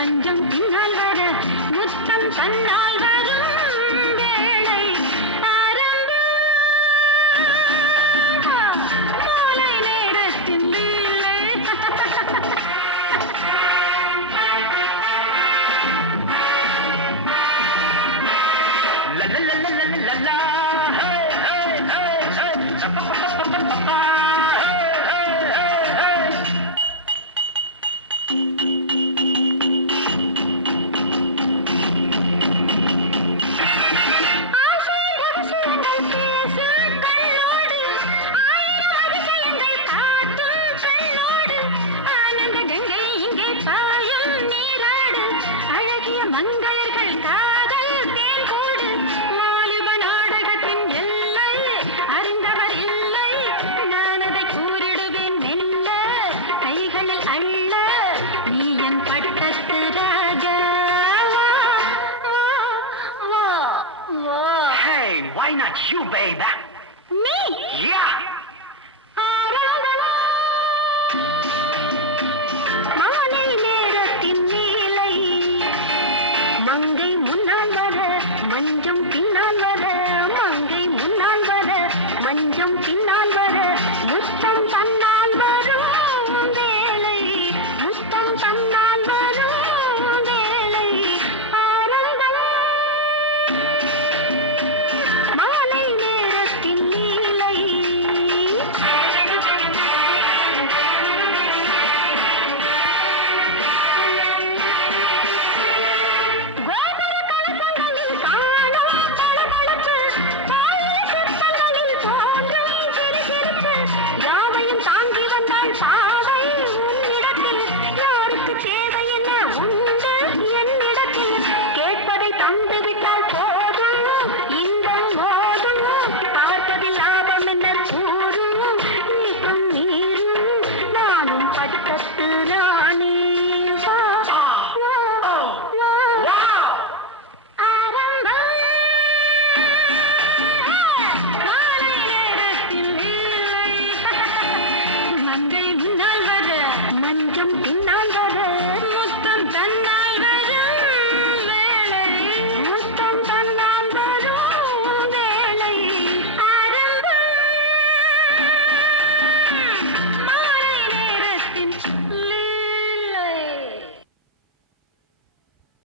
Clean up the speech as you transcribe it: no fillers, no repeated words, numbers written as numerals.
மஞ்சம் பின்னால் வர முத்தம் தன்னால் வரும் வேளை ஆரம்பம் மாலை நேரத்தின் லீலை மங்கையர்கள் காதல் தேன் கூடு மாலுப நாடகத்தின் எல்லை அறிந்தவர் இல்லை நான் அதை கூறிடுவேன் மெல்ல கைகளில் அள்ள நீ என் பட்டத்து ராஜா Hey, why not you, baby? Me? Yeah. மாலை நேரத்தின் நீலை மங்கை முன்னால் வர மஞ்சம் பின்னால் வர மங்கை முன்னால் வர மஞ்சம் பின்னால் வர முத்தம் தன்னால் வரும் வேளை முத்தம் தன்னால் வரும் வேளை ஆரம்பம் மாலை நேரத்தின் நீலை கோபுர கலசங்களில் காணும் பளபளப்பு கோயில் சிற்பங்களில் தோன்றும் சிறுசிறுப்பு யாவையும் தாங்கி வந்தாள் பாவை உன்னிடத்தில் யாருக்கு தேவை என்ன உண்டு என்னிடத்தில் கேட்பதை தந்து விட்டால் போதும் இன்பம் போதும் பார்ப்பதில் லாபம் என்ன கூறும் நீக்கம் நீரும் நானும் பட்டத்து ராணி வா வா வா Wow. ஆரம்பம் மாலை நேரத்தில் இல்லை மங்கை முன்னால் வர மஞ்சம் பின்னால் வர முத்தம் தன்னால்